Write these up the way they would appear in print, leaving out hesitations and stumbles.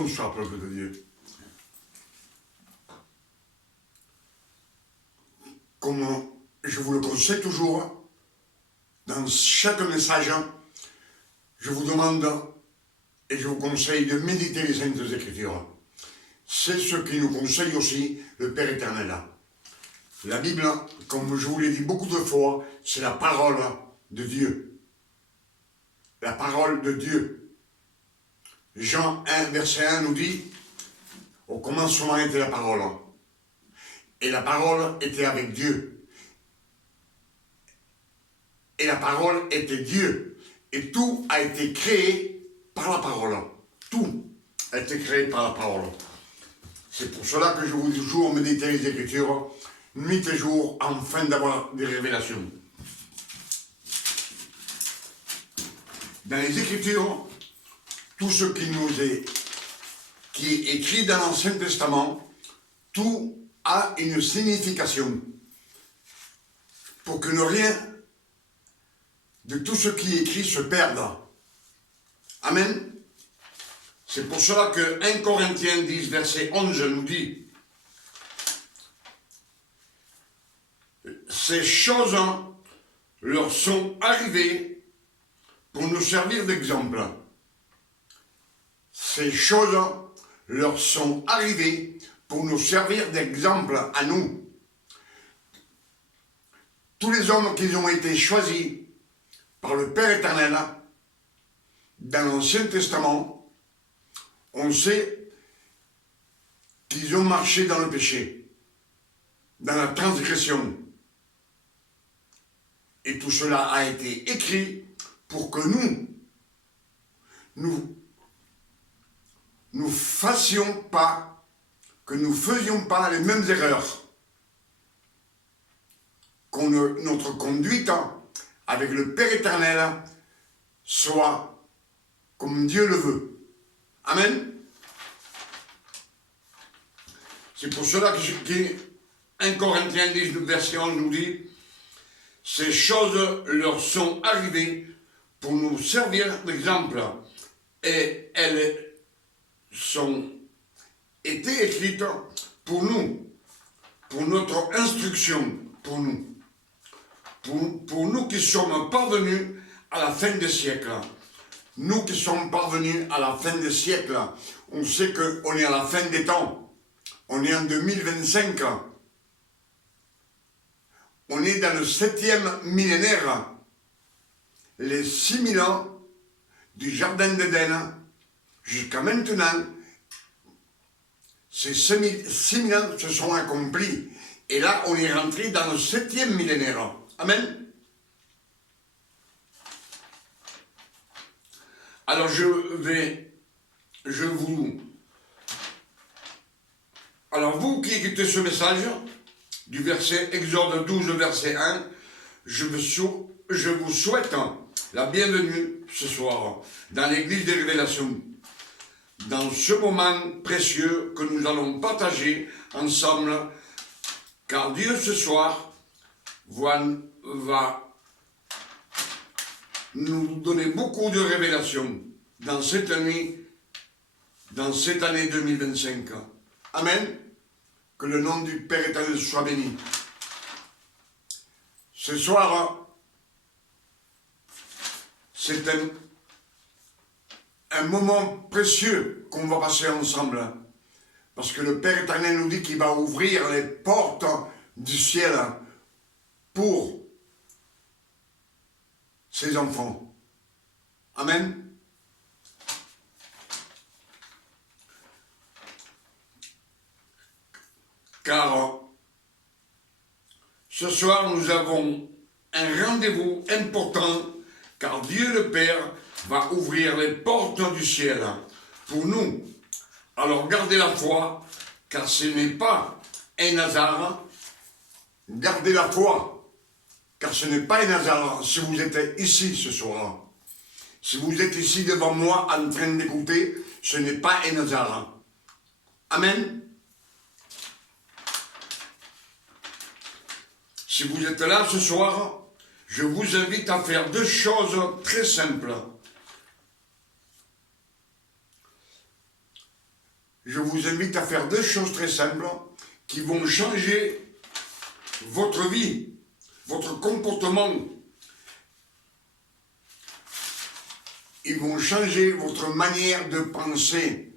conçoit le peuple de Dieu. Comme je vous le conseille toujours, dans chaque message, je vous demande et je vous conseille de méditer les Saintes Écritures. C'est ce qui nous conseille aussi le Père éternel. La Bible, comme je vous l'ai dit beaucoup de fois, c'est la parole de Dieu. La parole de Dieu. Jean 1, verset 1 nous dit, au commencement était la parole. Et la parole était avec Dieu. Et la parole était Dieu. Et tout a été créé par la parole. Tout a été créé par la parole. C'est pour cela que je vous dis toujours méditer les Écritures, nuit et jour, afin d'avoir des révélations. Dans les Écritures, tout ce qui est écrit dans l'Ancien Testament, tout a une signification. Pour que rien de tout ce qui est écrit se perde. Amen. C'est pour cela que 1 Corinthiens 10, verset 11 nous dit, ces choses leur sont arrivées pour nous servir d'exemple. Ces choses leur sont arrivées pour nous servir d'exemple à nous. Tous les hommes qui ont été choisis par le Père éternel dans l'Ancien Testament, on sait qu'ils ont marché dans le péché, dans la transgression. Et tout cela a été écrit pour que nous fassions pas, que nous faisions pas les mêmes erreurs. Notre conduite avec le Père éternel soit comme Dieu le veut. Amen. C'est pour cela que 1 Corinthiens 10, verset 11 nous dit, ces choses leur sont arrivées pour nous servir d'exemple et elles sont été écrites pour nous, pour notre instruction, pour nous. Pour nous qui sommes parvenus à la fin des siècles. Nous qui sommes parvenus à la fin des siècles, on sait qu'on est à la fin des temps. On est en 2025. On est dans le 7e millénaire. Les 6000 ans du Jardin d'Éden jusqu'à maintenant, ces 6000 ans se sont accomplis. Et là, on est rentré dans le 7e millénaire. Amen. Alors alors vous qui écoutez ce message, du verset Exode 12, verset 1, je vous souhaite la bienvenue ce soir dans l'église des révélations, dans ce moment précieux que nous allons partager ensemble, car Dieu ce soir va nous donner beaucoup de révélations dans cette année 2025. Amen. Que le nom du Père éternel soit béni. Ce soir, c'est un moment précieux qu'on va passer ensemble. Parce que le Père éternel nous dit qu'il va ouvrir les portes du ciel pour ses enfants. Amen. Car ce soir nous avons un rendez-vous important, car Dieu le Père va ouvrir les portes du ciel pour nous. Alors gardez la foi, car ce n'est pas un hasard. Gardez la foi. Car ce n'est pas un hasard si vous êtes ici ce soir. Si vous êtes ici devant moi en train d'écouter, ce n'est pas un hasard. Amen. Si vous êtes là ce soir, je vous invite à faire deux choses très simples. faire deux choses très simples qui vont changer votre vie, votre comportement. Ils vont changer votre manière de penser.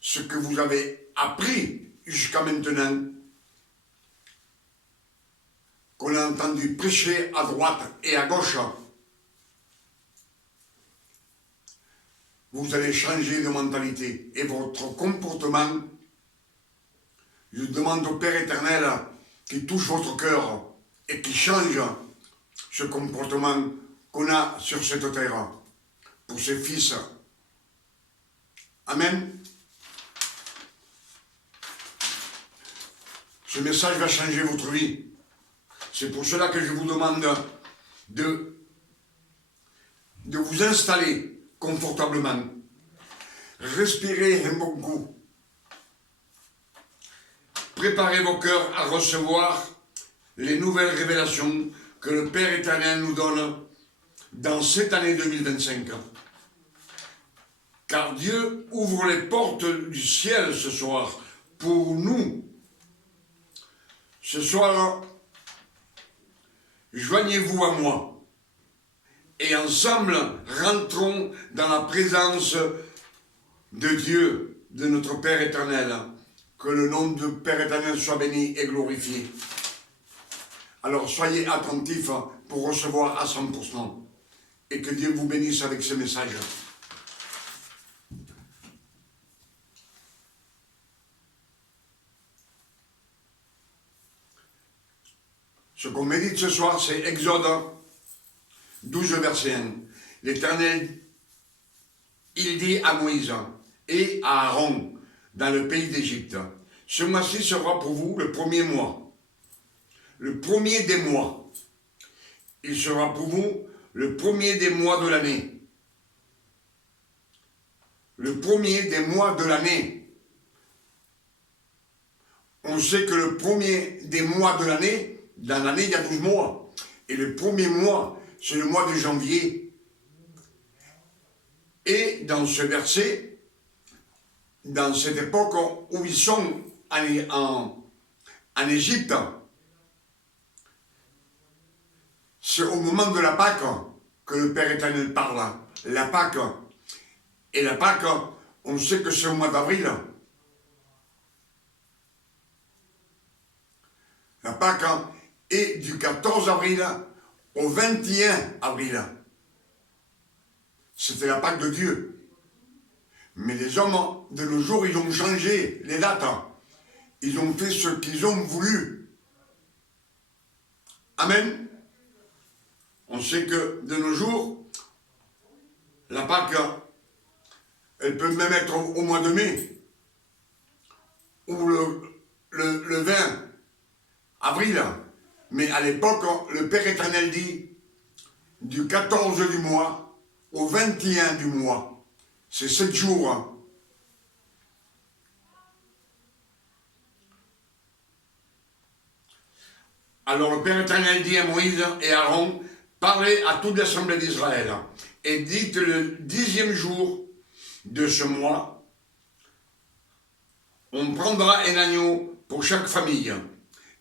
Ce que vous avez appris jusqu'à maintenant, qu'on a entendu prêcher à droite et à gauche, vous allez changer de mentalité et votre comportement. Je demande au Père éternel qui touche votre cœur et qui change ce comportement qu'on a sur cette terre pour ses fils. Amen. Ce message va changer votre vie. C'est pour cela que je vous demande de vous installer confortablement. Respirez un bon coup. Préparez vos cœurs à recevoir les nouvelles révélations que le Père éternel nous donne dans cette année 2025. Car Dieu ouvre les portes du ciel ce soir pour nous. Ce soir, joignez-vous à moi et ensemble rentrons dans la présence de Dieu, de notre Père éternel. Que le nom de Père éternel soit béni et glorifié. Alors soyez attentifs pour recevoir à 100% et que Dieu vous bénisse avec ce message. Ce qu'on médite ce soir, c'est Exode 12, verset 1. L'Éternel, il dit à Moïse et à Aaron, dans le pays d'Égypte, ce mois-ci sera pour vous le premier mois, le premier des mois. Il sera pour vous le premier des mois de l'année. Le premier des mois de l'année. On sait que le premier des mois de l'année, dans l'année, il y a 12 mois. Et le premier mois, c'est le mois de janvier. Et dans ce verset, dans cette époque où ils sont en Égypte, c'est au moment de la Pâque que le Père éternel parle. La Pâque. Et la Pâque, on sait que c'est au mois d'avril. La Pâque est du 14 avril au 21 avril. C'était la Pâque de Dieu. Mais les hommes, de nos jours, ils ont changé les dates. Ils ont fait ce qu'ils ont voulu. Amen. On sait que de nos jours, la Pâque, elle peut même être au mois de mai. Ou le 20 avril. Mais à l'époque, le Père éternel dit, du 14 du mois au 21 du mois. C'est 7 jours. Alors le Père éternel dit à Moïse et à Aaron, parlez à toute l'assemblée d'Israël et dites le 10e jour de ce mois, on prendra un agneau pour chaque famille,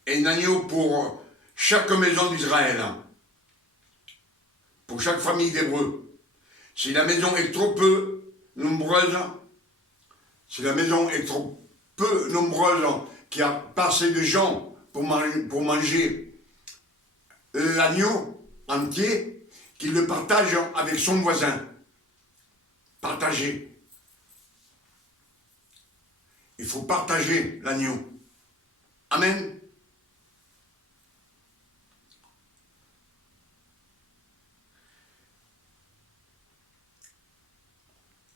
un agneau pour chaque maison d'Israël, pour chaque famille d'Hébreux. Si la maison est trop peu nombreuse, si la maison est trop peu nombreuse, qu'il n'y a pas assez de gens pour manger l'agneau entier, qu'il le partage avec son voisin. Partager. Il faut partager l'agneau. Amen.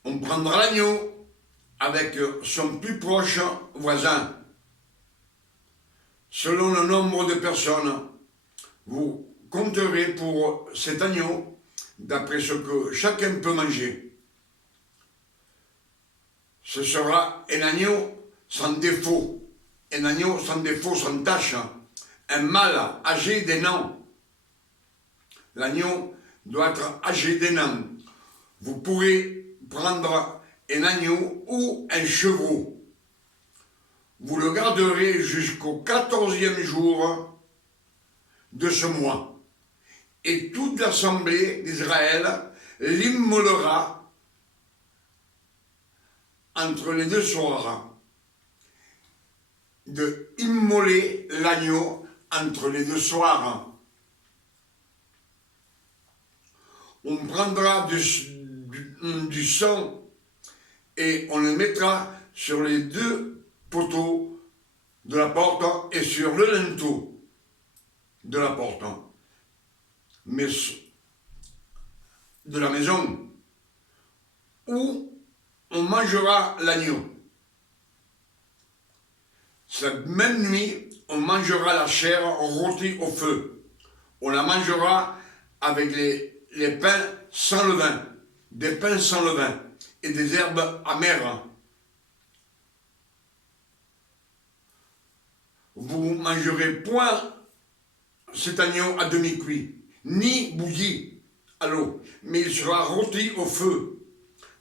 On prendra l'agneau avec son plus proche voisin. Selon le nombre de personnes, vous compterez pour cet agneau d'après ce que chacun peut manger. Ce sera un agneau sans défaut, un agneau sans défaut, sans tache, un mâle âgé d'un an. L'agneau doit être âgé d'un an. Vous pourrez prendre un agneau ou un chevreau. Vous le garderez jusqu'au 14e jour de ce mois. Et toute l'assemblée d'Israël l'immolera entre les deux soirs. De immoler l'agneau entre les deux soirs. On prendra du sang et on le mettra sur les deux poteaux de la porte et sur le linteau de la porte, mais de la maison où on mangera l'agneau. Cette même nuit, on mangera la chair rôtie au feu. On la mangera avec les pains sans levain, des pains sans levain et des herbes amères. Vous mangerez point cet agneau à demi-cuit, ni bouilli à l'eau, mais il sera rôti au feu,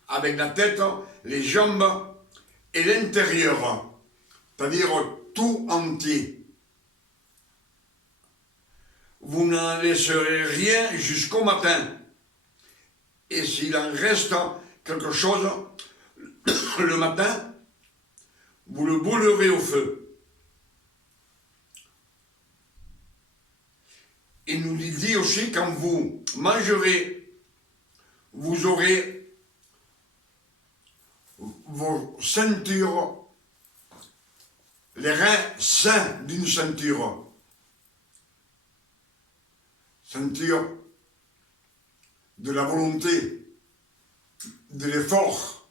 avec la tête, les jambes et l'intérieur, c'est-à-dire tout entier. Vous n'en laisserez rien jusqu'au matin. Et s'il en reste quelque chose le matin, vous le brûlerez au feu. Il nous dit aussi, quand vous mangerez, vous aurez vos ceintures, les reins sains d'une ceinture. Ceinture de la volonté, de l'effort.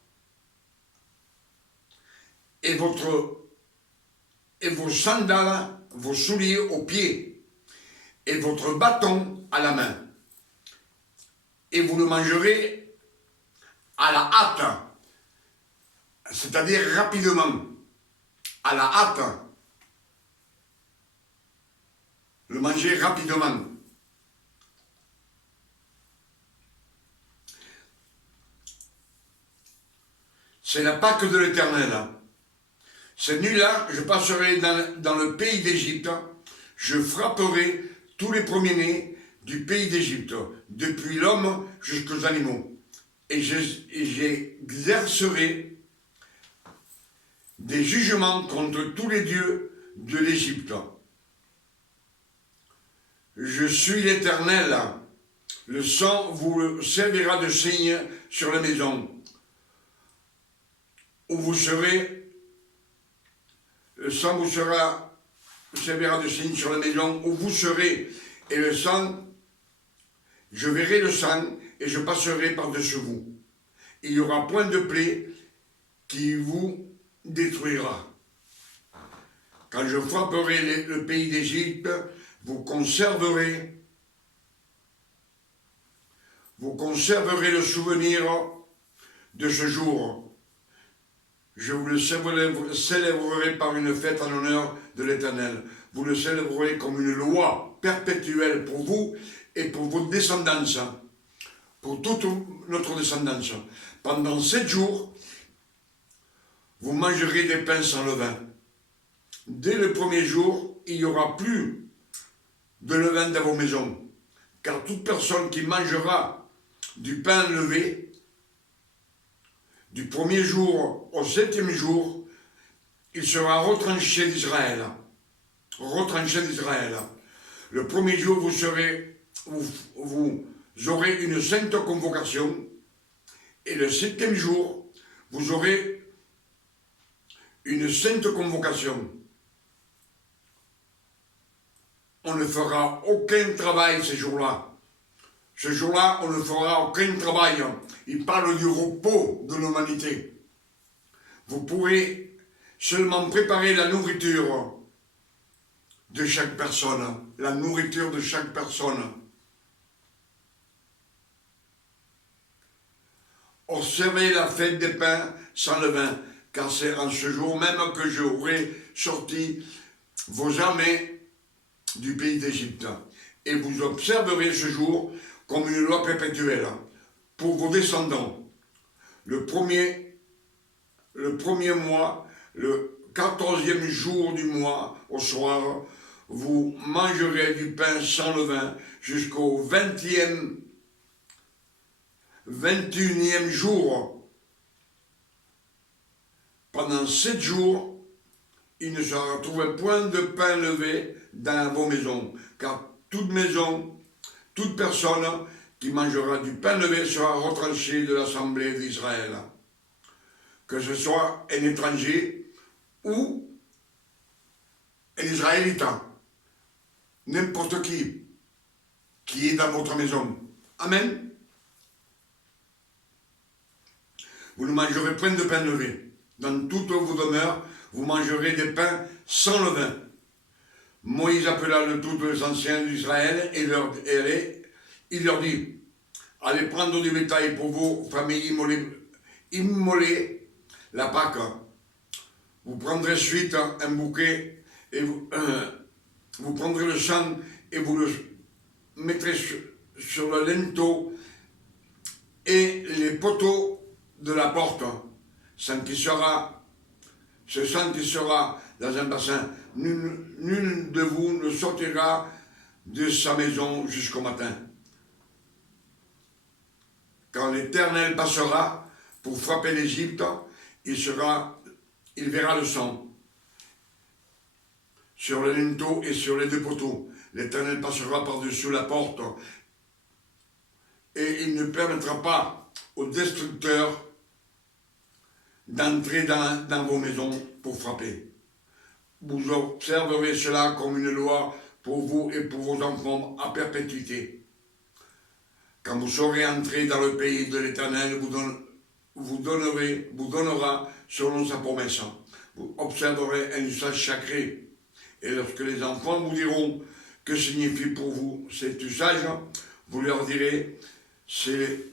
Et vos sandales, vos souliers aux pieds. Et votre bâton à la main. Et vous le mangerez à la hâte, c'est-à-dire rapidement, à la hâte. Le manger rapidement. C'est la Pâque de l'Éternel. Cette nuit-là, je passerai dans le pays d'Égypte, je frapperai tous les premiers-nés du pays d'Égypte, depuis l'homme jusqu'aux animaux, et j'exercerai des jugements contre tous les dieux de l'Égypte. Je suis l'Éternel, le sang vous servira de signe sur la maison où vous serez, le sang vous servira de signe sur la maison où vous serez, et le sang, je verrai le sang, et je passerai par-dessus vous. Il n'y aura point de plaie qui vous détruira. Quand je frapperai le pays d'Égypte, vous conserverez le souvenir de ce jour. Je vous le célébrerai par une fête en l'honneur de l'Éternel. Vous le célébrerez comme une loi perpétuelle pour vous et pour votre descendance, pour toute notre descendance. Pendant 7 jours, vous mangerez des pains sans levain. Dès le premier jour, il n'y aura plus de levain dans vos maisons, car toute personne qui mangera du pain levé, du premier jour au 7e jour, il sera retranché d'Israël. Retranché d'Israël. Le premier jour, vous aurez une sainte convocation, et le 7e jour, vous aurez une sainte convocation. On ne fera aucun travail ces jours-là. Ce jour-là, on ne fera aucun travail. Il parle du repos de l'humanité. Vous pourrez seulement préparer la nourriture de chaque personne. La nourriture de chaque personne. Observez la fête des pains sans levain, car c'est en ce jour même que j'aurai sorti vos armées du pays d'Égypte. Et vous observerez ce jour comme une loi perpétuelle pour vos descendants. Le premier le premier mois, le 14e jour du mois, au soir, vous mangerez du pain sans levain jusqu'au 21e jour. Pendant 7 jours, il ne sera trouvé point de pain levé dans vos maisons, car toute maison, toute personne qui mangera du pain levé sera retranchée de l'assemblée d'Israël. Que ce soit un étranger ou un Israélite, n'importe qui est dans votre maison. Amen. Vous ne mangerez point de pain levé. Dans toutes vos demeures, vous mangerez des pains sans levain. Moïse appela le tous les anciens d'Israël et il leur dit, allez prendre du bétail pour vos familles immoler la Pâque. Vous prendrez suite un bouquet et vous prendrez le sang et vous le mettrez sur le linteau et les poteaux de la porte. Ce sang qui sera dans un bassin. Nul de vous ne sortira de sa maison jusqu'au matin. Quand l'Éternel passera pour frapper l'Égypte, il verra le sang sur le linteau et sur les 2 poteaux. L'Éternel passera par-dessus la porte et il ne permettra pas aux destructeurs d'entrer dans vos maisons pour frapper. Vous observerez cela comme une loi pour vous et pour vos enfants à perpétuité. Quand vous serez entrés dans le pays de l'Éternel, vous donnera selon sa promesse. Vous observerez un usage sacré. Et lorsque les enfants vous diront que signifie pour vous cet usage, vous leur direz, c'est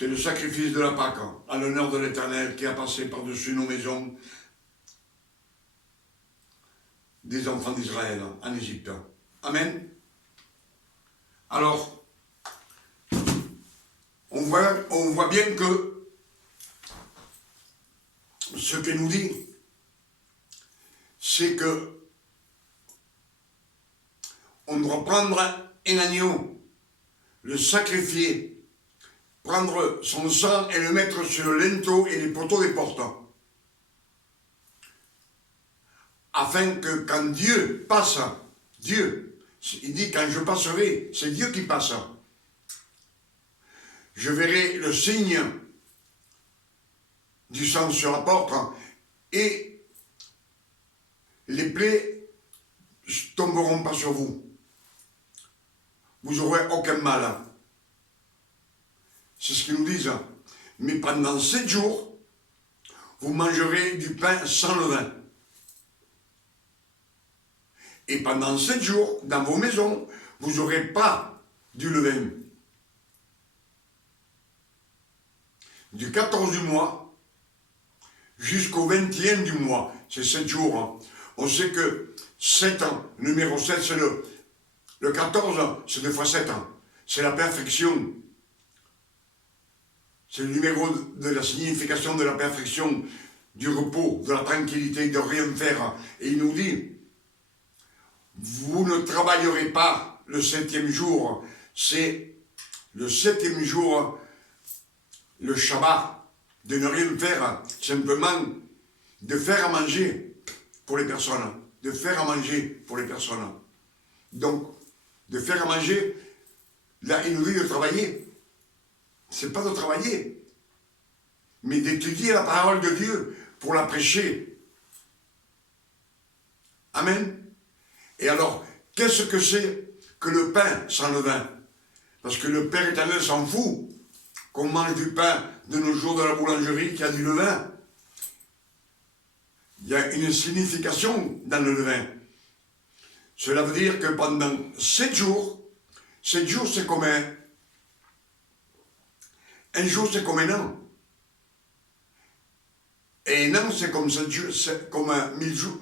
le sacrifice de la Pâque, à l'honneur de l'Éternel qui a passé par-dessus nos maisons des enfants d'Israël en Égypte. Amen. Alors, on voit bien que ce qu'il nous dit, c'est que on doit prendre un agneau, le sacrifier, prendre son sang et le mettre sur le linteau et les poteaux des portes. Afin que quand Dieu passe, il dit quand je passerai, c'est Dieu qui passe. Je verrai le signe du sang sur la porte et les plaies ne tomberont pas sur vous. Vous n'aurez aucun mal. C'est ce qu'ils nous disent. Mais pendant 7 jours, vous mangerez du pain sans levain. Et pendant 7 jours, dans vos maisons, vous n'aurez pas du levain. Du 14 du mois jusqu'au 21 du mois, c'est 7 jours. On sait que 7 ans, numéro 7, c'est le 14, c'est 2 fois 7 ans. C'est la perfection. C'est le numéro de la signification de la perfection, du repos, de la tranquillité, de rien faire. Et il nous dit, vous ne travaillerez pas le 7e jour. C'est le 7e jour, le Shabbat, de ne rien faire, simplement de faire à manger pour les personnes. De faire à manger pour les personnes. Donc, de faire à manger, là, il nous dit de travailler. C'est pas de travailler, mais d'étudier la parole de Dieu pour la prêcher. Amen. Et alors, qu'est-ce que c'est que le pain sans levain? Parce que le Père éternel s'en fout qu'on mange du pain de nos jours de la boulangerie qui a du levain. Il y a une signification dans le levain. Cela veut dire que pendant 7 jours c'est comme un jour c'est comme un an. Et un an c'est comme 7 jours, c'est comme 1000 jours.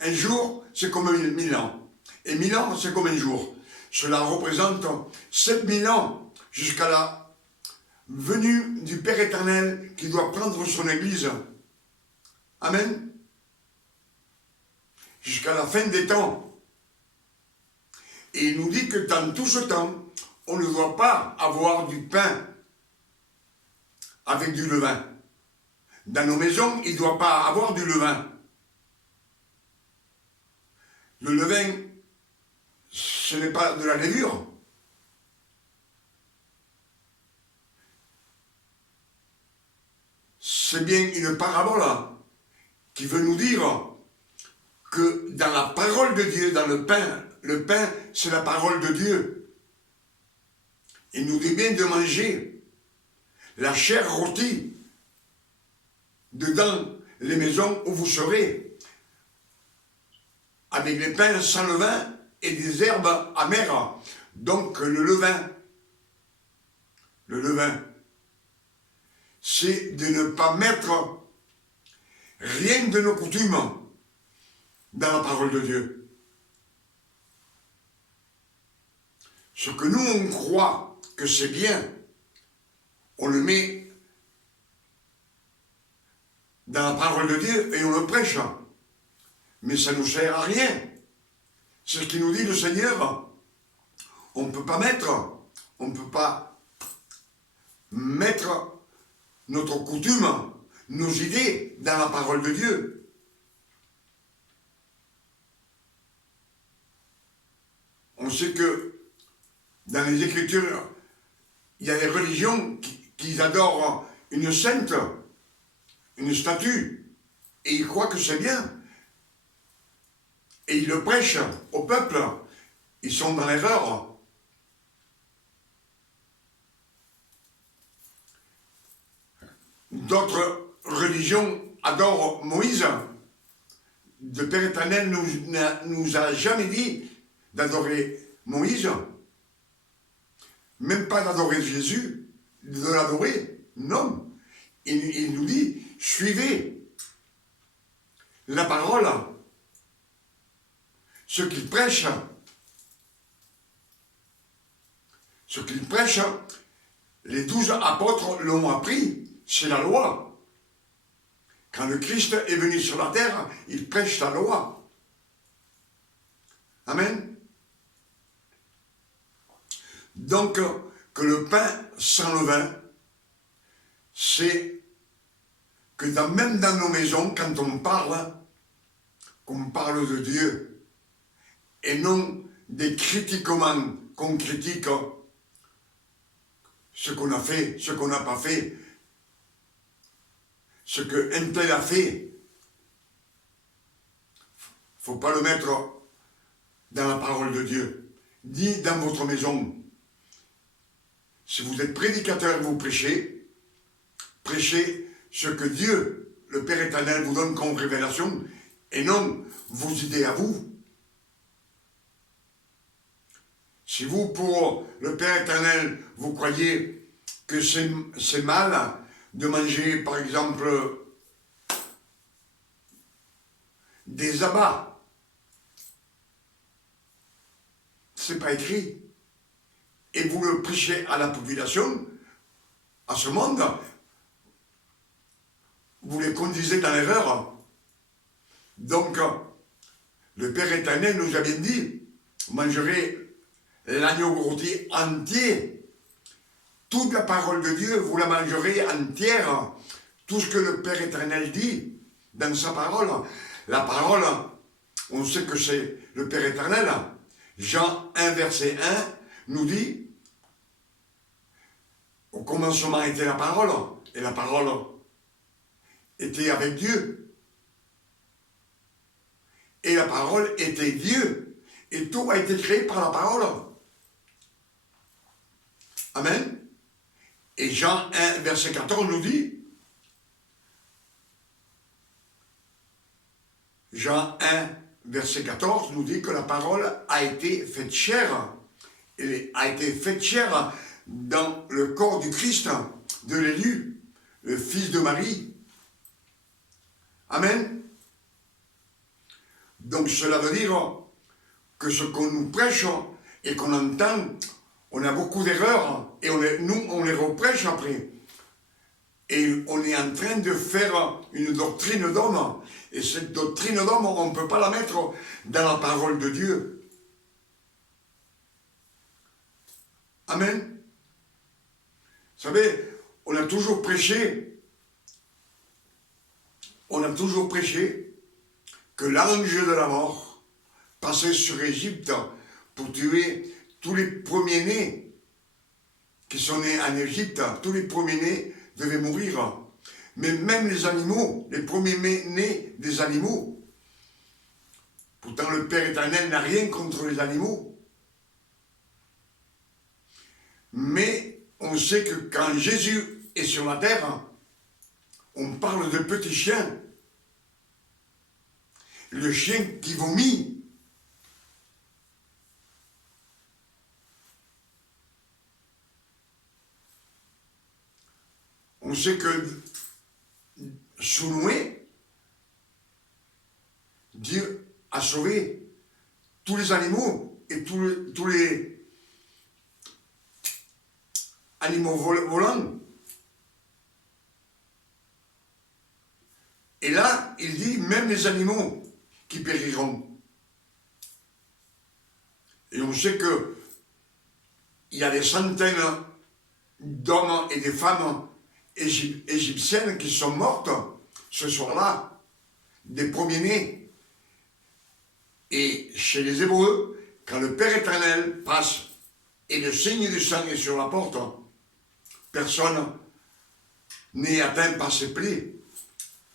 Un jour c'est comme 1000 ans. Et 1000 ans c'est comme un jour. Cela représente 7000 ans jusqu'à la venue du Père éternel qui doit prendre son Église. Amen. Jusqu'à la fin des temps. Et il nous dit que dans tout ce temps, on ne doit pas avoir du pain avec du levain. Dans nos maisons, il ne doit pas avoir du levain. Le levain, ce n'est pas de la levure. C'est bien une parabole qui veut nous dire que dans la parole de Dieu, dans le pain, c'est la parole de Dieu. Il nous dit bien de manger la chair rôtie dedans les maisons où vous serez, avec les pains sans levain et des herbes amères. Donc le levain, c'est de ne pas mettre rien de nos coutumes dans la parole de Dieu. Ce que nous, on croit que c'est bien, on le met dans la parole de Dieu et on le prêche. Mais ça ne nous sert à rien. C'est ce qu'il nous dit le Seigneur. On ne peut pas mettre notre coutume, nos idées dans la parole de Dieu. On sait que dans les Écritures, il y a des religions qui adorent une sainte, une statue, et ils croient que c'est bien. Et ils le prêchent au peuple. Ils sont dans l'erreur. D'autres religions adorent Moïse. Le Père éternel nous a jamais dit d'adorer Moïse. Même pas d'adorer Jésus, de l'adorer. Non. Il nous dit, suivez la parole. Ce qu'il prêche, les 12 apôtres l'ont appris, c'est la loi. Quand le Christ est venu sur la terre, il prêche la loi. Amen. Donc, que le pain sans levain, c'est que même dans nos maisons, quand on parle de Dieu, et non des critiquements qu'on critique ce qu'on a fait, ce qu'on n'a pas fait, ce qu'un tel a fait. Il ne faut pas le mettre dans la parole de Dieu, ni dans votre maison. Si vous êtes prédicateur et vous prêchez ce que Dieu, le Père éternel, vous donne comme révélation, et non vos idées à vous. Si vous, pour le Père éternel, vous croyez que c'est mal de manger, par exemple, des abats, c'est pas écrit, et vous le prêchez à la population, à ce monde, vous les conduisez dans l'erreur. Donc, le Père éternel nous a bien dit, vous mangerez l'agneau rôti entier. Toute la parole de Dieu, vous la mangerez entière. Tout ce que le Père éternel dit dans sa parole. La parole, on sait que c'est le Père éternel. Jean 1, verset 1, nous dit, au commencement était la parole, et la parole était avec Dieu. Et la parole était Dieu. Et tout a été créé par la parole. Amen. Et Jean 1, verset 14 nous dit, Jean 1, verset 14 nous dit que la parole a été faite chair. Elle a été faite chair dans le corps du Christ, de l'élu, le fils de Marie. Amen. Donc cela veut dire que ce qu'on nous prêche et qu'on entend, on a beaucoup d'erreurs et nous, on les reprêche après. Et on est en train de faire une doctrine d'homme. Et cette doctrine d'homme, on ne peut pas la mettre dans la parole de Dieu. Amen. Vous savez, on a toujours prêché que l'ange de la mort passait sur Égypte pour tuer tous les premiers-nés qui sont nés en Égypte. Tous les premiers-nés devaient mourir. Mais même les animaux, les premiers-nés des animaux. Pourtant, le Père éternel n'a rien contre les animaux. Mais on sait que quand Jésus est sur la terre, on parle de petits chiens. Le chien qui vomit. On sait que sous Noé, Dieu a sauvé tous les animaux et tous les animaux volants. Et là, il dit même les animaux qui périront. Et on sait que il y a des centaines d'hommes et de femmes égyptiennes qui sont mortes ce soir-là, des premiers-nés. Et chez les Hébreux, quand le Père éternel passe et le signe du sang est sur la porte, personne n'est atteint par ses plaies.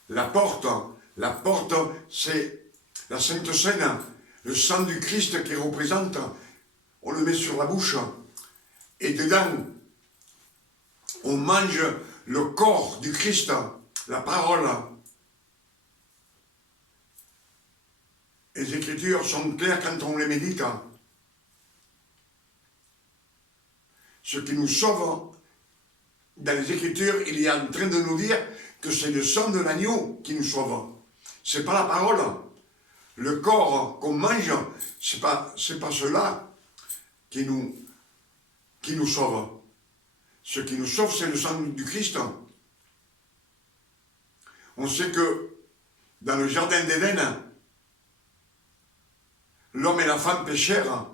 La porte, c'est la Sainte Seine, le sang du Christ qui représente, on le met sur la bouche, et dedans, on mange le corps du Christ, la parole. Les Écritures sont claires quand on les médite. Ce qui nous sauve, dans les Écritures, il est en train de nous dire que c'est le sang de l'agneau qui nous sauve. C'est pas la parole. Le corps qu'on mange, c'est pas cela qui nous sauve. Ce qui nous sauve, c'est le sang du Christ. On sait que dans le jardin d'Éden, l'homme et la femme péchèrent,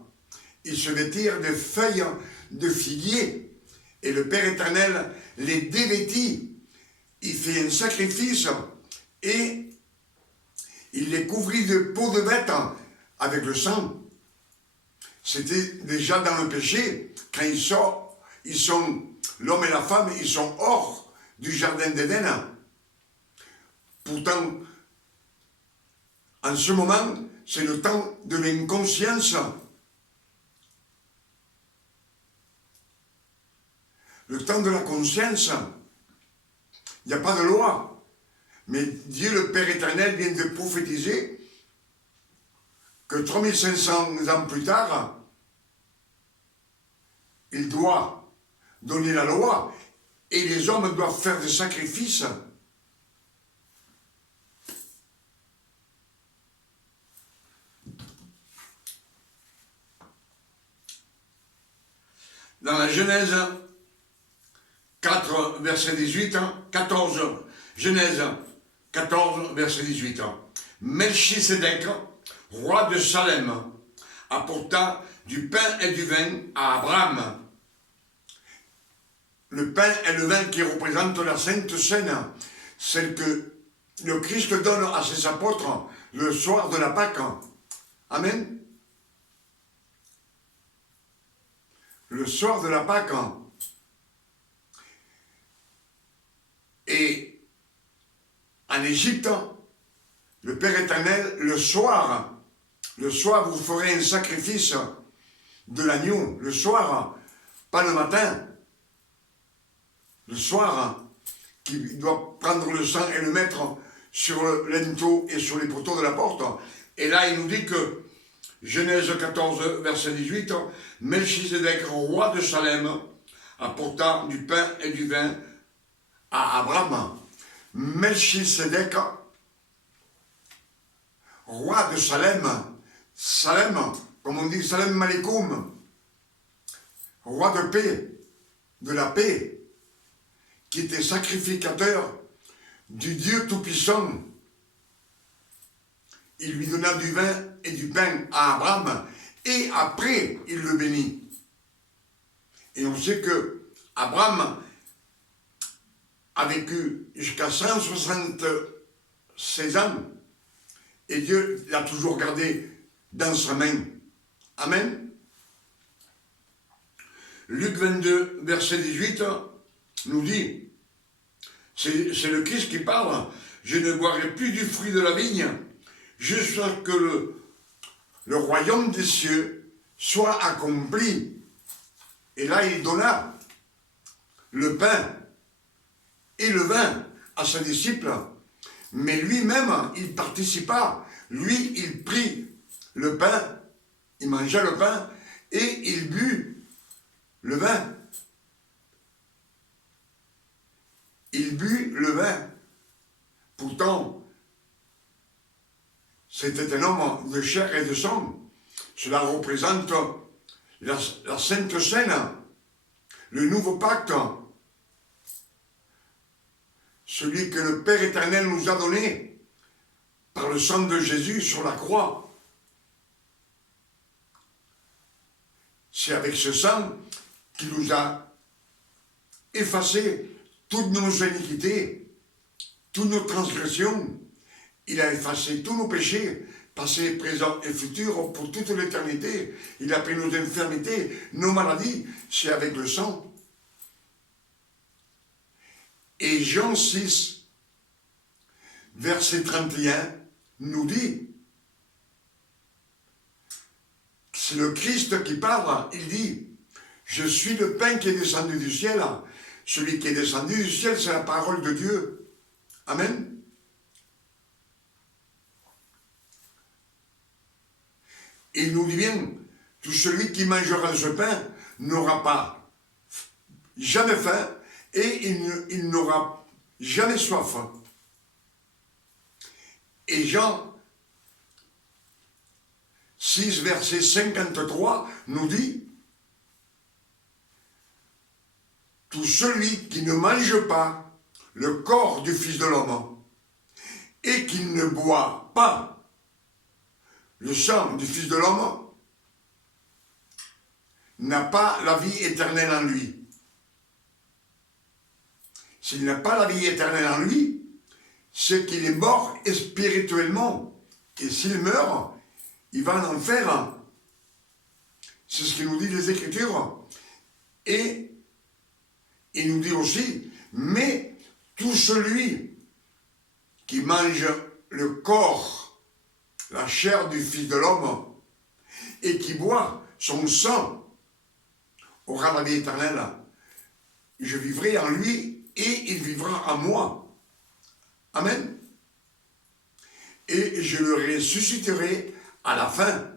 ils se vêtirent de feuilles de figuier, et le Père éternel les dévêtit. Il fait un sacrifice, et il les couvrit de peau de bête avec le sang. C'était déjà dans le péché, quand l'homme et la femme, ils sont hors du jardin d'Éden. Pourtant, en ce moment, c'est le temps de l'inconscience. Le temps de la conscience. Il n'y a pas de loi. Mais Dieu, le Père éternel, vient de prophétiser que 3500 ans plus tard, il doit donner la loi et les hommes doivent faire des sacrifices. Dans la Genèse 4, verset 18, 14, Genèse 14, verset 18. Melchisédek, roi de Salem, apporta du pain et du vin à Abraham. Le pain et le vin qui représentent la Sainte Seine, celle que le Christ donne à ses apôtres le soir de la Pâque. Amen. Le soir de la Pâque. Et en Égypte, le Père éternel, le soir, vous ferez un sacrifice de l'agneau, le soir, pas le matin. Le soir, qui doit prendre le sang et le mettre sur le linteau et sur les poteaux de la porte. Et là, il nous dit que, Genèse 14, verset 18, Melchisédek, roi de Salem, apporta du pain et du vin à Abraham. Melchisédek, roi de Salem, Salem, comme on dit, Salem Malekoum, roi de paix, de la paix, qui était sacrificateur du Dieu Tout-Puissant. Il lui donna du vin et du pain à Abraham, et après, il le bénit. Et on sait que Abraham a vécu jusqu'à 176 ans, et Dieu l'a toujours gardé dans sa main. Amen. Luc 22, verset 18, nous dit, c'est le Christ qui parle, « Je ne boirai plus du fruit de la vigne, jusqu'à ce que le royaume des cieux soit accompli. » Et là, il donna le pain et le vin à ses disciples, mais lui-même, il participa. Lui, il prit le pain, il mangea le pain et il but le vin. Il but le vin. Pourtant, c'était un homme de chair et de sang. Cela représente la Sainte Seine, le nouveau pacte, celui que le Père éternel nous a donné par le sang de Jésus sur la croix. C'est avec ce sang qu'il nous a effacé toutes nos iniquités, toutes nos transgressions. Il a effacé tous nos péchés, passés, présents et futurs, pour toute l'éternité. Il a pris nos infirmités, nos maladies, c'est avec le sang. Et Jean 6, verset 31, nous dit, c'est le Christ qui parle, il dit, « Je suis le pain qui est descendu du ciel. » Celui qui est descendu du ciel, c'est la parole de Dieu. Amen. Et il nous dit bien, tout celui qui mangera de ce pain n'aura pas jamais faim et il n'aura jamais soif. Et Jean 6, verset 53 nous dit, tout celui qui ne mange pas le corps du Fils de l'homme et qui ne boit pas le sang du Fils de l'homme n'a pas la vie éternelle en lui. S'il n'a pas la vie éternelle en lui, c'est qu'il est mort spirituellement. Et s'il meurt, il va en enfer. C'est ce que nous dit les Écritures. Et il nous dit aussi, mais tout celui qui mange le corps, la chair du Fils de l'homme, et qui boit son sang, aura la vie éternelle. Je vivrai en lui et il vivra en moi. Amen. Et je le ressusciterai à la fin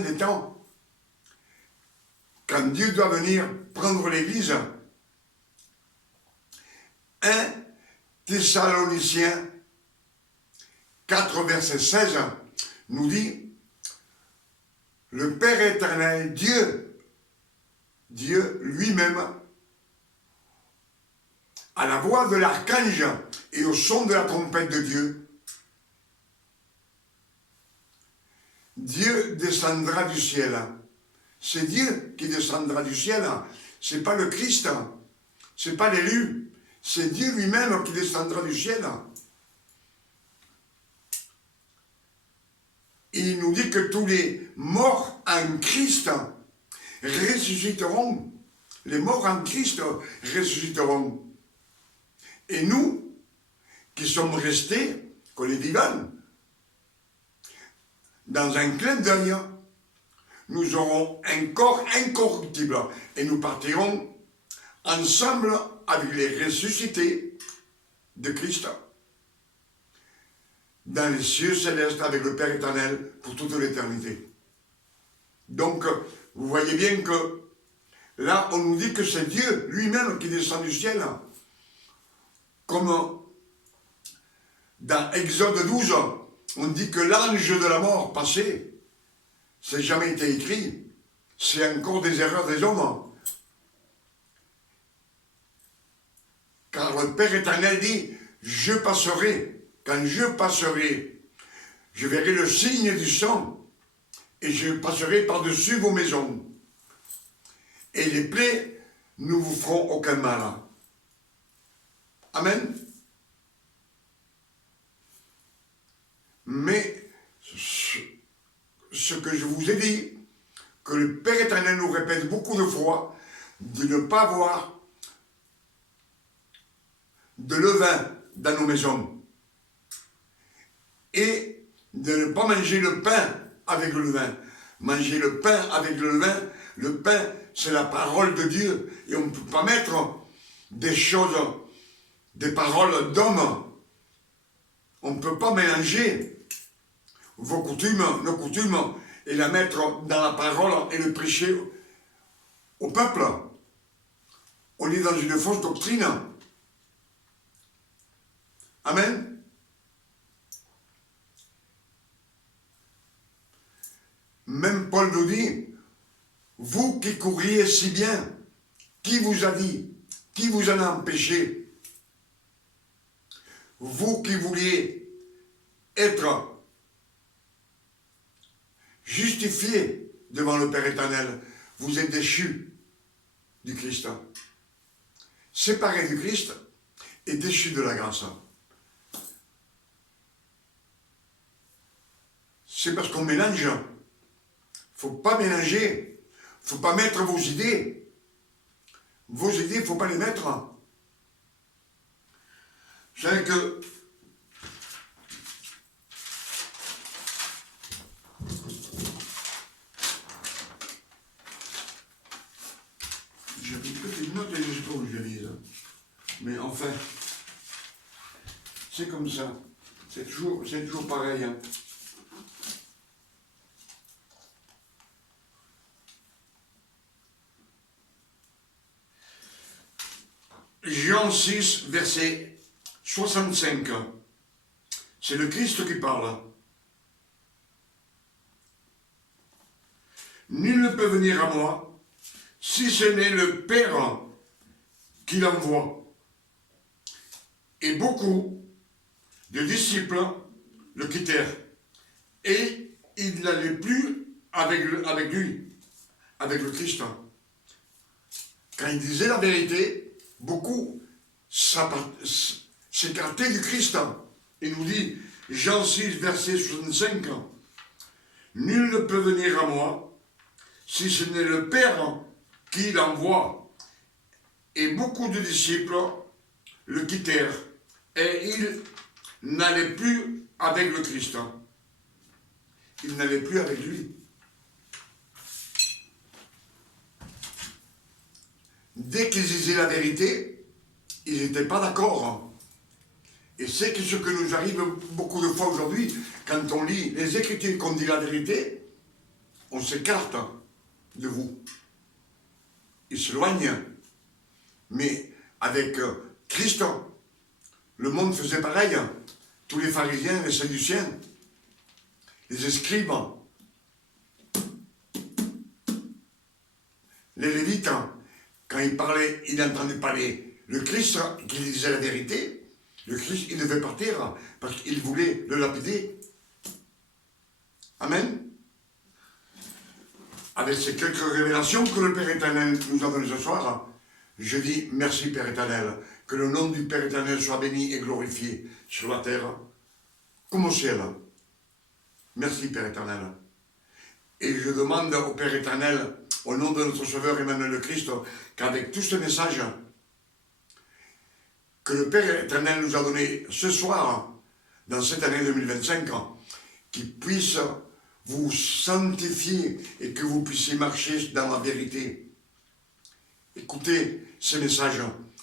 des temps. Quand Dieu doit venir prendre l'Église, 1 Thessaloniciens 4, verset 16 nous dit, le Père éternel, Dieu lui-même, à la voix de l'archange et au son de la trompette de Dieu, Dieu descendra du ciel. C'est Dieu qui descendra du ciel. C'est pas le Christ. C'est pas l'élu. C'est Dieu lui-même qui descendra du ciel. Il nous dit que tous les morts en Christ ressusciteront. Les morts en Christ ressusciteront. Et nous, qui sommes restés, qu'on est vivants, dans un clin d'œil, nous aurons un corps incorruptible et nous partirons ensemble avec les ressuscités de Christ dans les cieux célestes avec le Père éternel pour toute l'éternité. Donc, vous voyez bien que là, on nous dit que c'est Dieu lui-même qui descend du ciel. Comme dans Exode 12, on dit que l'ange de la mort passait. Ça n'a jamais été écrit. c'est encore des erreurs des hommes. Car le Père éternel dit, je passerai, quand je passerai, je verrai le signe du sang, et je passerai par-dessus vos maisons. Et les plaies ne vous feront aucun mal. Amen. Mais ce que je vous ai dit, que le Père éternel nous répète beaucoup de fois, de ne pas avoir de levain dans nos maisons et de ne pas manger le pain avec le levain. Manger le pain avec le levain, le pain c'est la parole de Dieu et on ne peut pas mettre des choses, des paroles d'hommes. On ne peut pas mélanger vos coutumes, nos coutumes et la mettre dans la parole et le prêcher au peuple. On est dans une fausse doctrine. Amen. Même Paul nous dit, vous qui courriez si bien, qui vous a dit, qui vous en a empêché? Vous qui vouliez être justifiés devant le Père éternel, vous êtes déchus du Christ. Séparés du Christ et déchus de la grâce. C'est parce qu'on mélange. Il ne faut pas mélanger. Il ne faut pas mettre vos idées. Vos idées, il ne faut pas les mettre. Vous savez que j'avais peut-être une note et je ne sais pas où je l'ai mise. Mais enfin, c'est comme ça. C'est toujours pareil. Hein. Jean 6, verset 65. C'est le Christ qui parle. Nul ne peut venir à moi si ce n'est le Père qui l'envoie. Et beaucoup de disciples le quittèrent. Et ils n'allaient plus avec lui, avec le Christ. Quand il disait la vérité, beaucoup s'écartaient du Christ. Il nous dit, Jean 6, verset 65, nul ne peut venir à moi si ce n'est le Père qui l'envoie. Et beaucoup de disciples le quittèrent et ils n'allaient plus avec le Christ. Ils n'allaient plus avec lui. Dès qu'ils disaient la vérité, ils n'étaient pas d'accord. Et c'est ce que nous arrive beaucoup de fois aujourd'hui, quand on lit les Écritures qu'on dit la vérité, on s'écarte de vous. Ils s'éloignent. Mais avec Christ, le monde faisait pareil. Tous les pharisiens, les sadduciens, les scribes, les lévites, quand ils parlaient, ils n'entendaient pas le Christ qui disait la vérité. Le Christ, il devait partir parce qu'il voulait le lapider. Amen. Avec ces quelques révélations que le Père éternel nous a données ce soir, je dis merci Père éternel, que le nom du Père éternel soit béni et glorifié sur la terre comme au ciel. Merci Père éternel. Et je demande au Père éternel, au nom de notre Sauveur Emmanuel le Christ, qu'avec tout ce message que le Père éternel nous a donné ce soir, dans cette année 2025, qu'il puisse vous sanctifier et que vous puissiez marcher dans la vérité. Écoutez ces messages,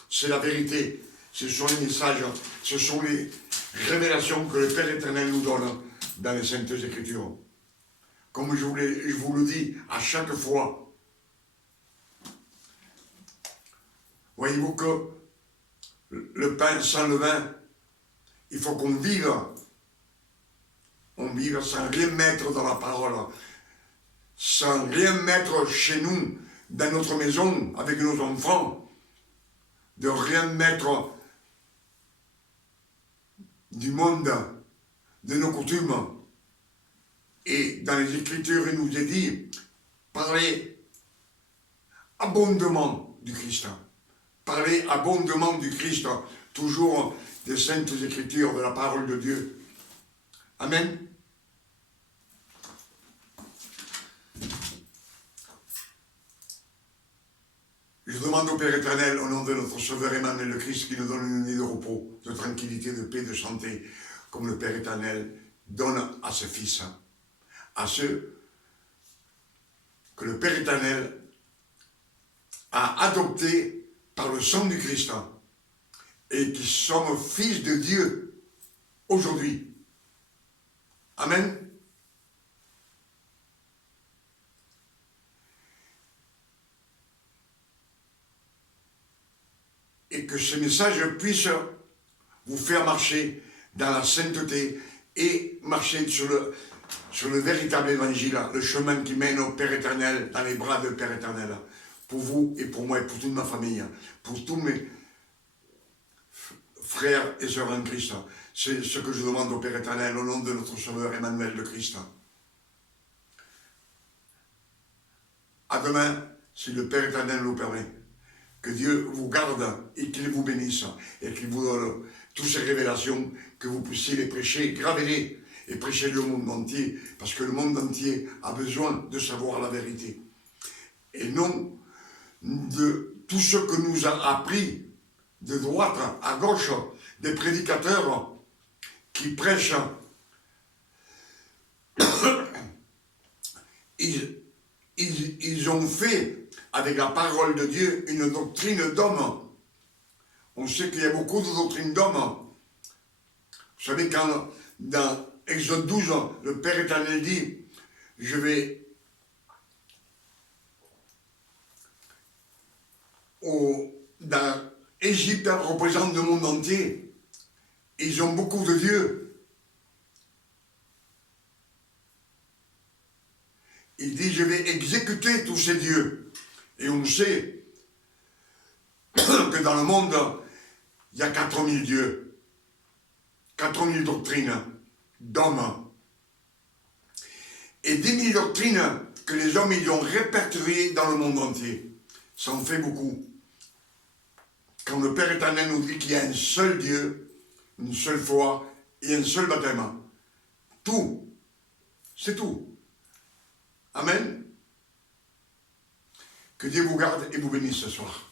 c'est la vérité, ce sont les messages, ce sont les révélations que le Père éternel nous donne dans les Saintes Écritures. Comme je vous le dis à chaque fois, voyez-vous que le pain sans le vin, il faut qu'on vive. On vive sans rien mettre dans la parole, sans rien mettre chez nous, dans notre maison, avec nos enfants, de rien mettre du monde, de nos coutumes. Et dans les Écritures, il nous est dit, parlez abondamment du Christ. Parlez abondamment du Christ, toujours des Saintes Écritures, de la parole de Dieu. Amen. Je demande au Père éternel, au nom de notre Sauveur Emmanuel le Christ, qui nous donne une nuit de repos, de tranquillité, de paix, de santé, comme le Père éternel donne à ses fils, à ceux que le Père éternel a adoptés par le sang du Christ et qui sommes fils de Dieu aujourd'hui. Amen. Et que ce message puisse vous faire marcher dans la sainteté et marcher sur le véritable évangile, le chemin qui mène au Père éternel, dans les bras du Père éternel, pour vous et pour moi et pour toute ma famille, pour tous mes frères et sœurs en Christ. C'est ce que je demande au Père éternel, au nom de notre Sauveur Emmanuel le Christ. À demain, si le Père éternel nous permet. Que Dieu vous garde et qu'il vous bénisse et qu'il vous donne toutes ces révélations, que vous puissiez les prêcher, gravez-les et prêchez-les au monde entier, parce que le monde entier a besoin de savoir la vérité. Et non de tout ce que nous a appris de droite à gauche des prédicateurs qui prêchent. Ils ont fait avec la parole de Dieu une doctrine d'homme. On sait qu'il y a beaucoup de doctrines d'homme. Vous savez, quand dans Exode 12, le Père éternel dit, je vais dans Égypte représente le monde entier. Ils ont beaucoup de dieux. Il dit, je vais exécuter tous ces dieux. Et on sait que dans le monde, il y a 4000 dieux, 4000 doctrines d'hommes. Et 10 000 doctrines que les hommes ils ont répertoriées dans le monde entier. Ça en fait beaucoup. Quand le Père éternel nous dit qu'il y a un seul Dieu, une seule foi et un seul baptême. Tout. C'est tout. Amen. Que Dieu vous garde et vous bénisse ce soir.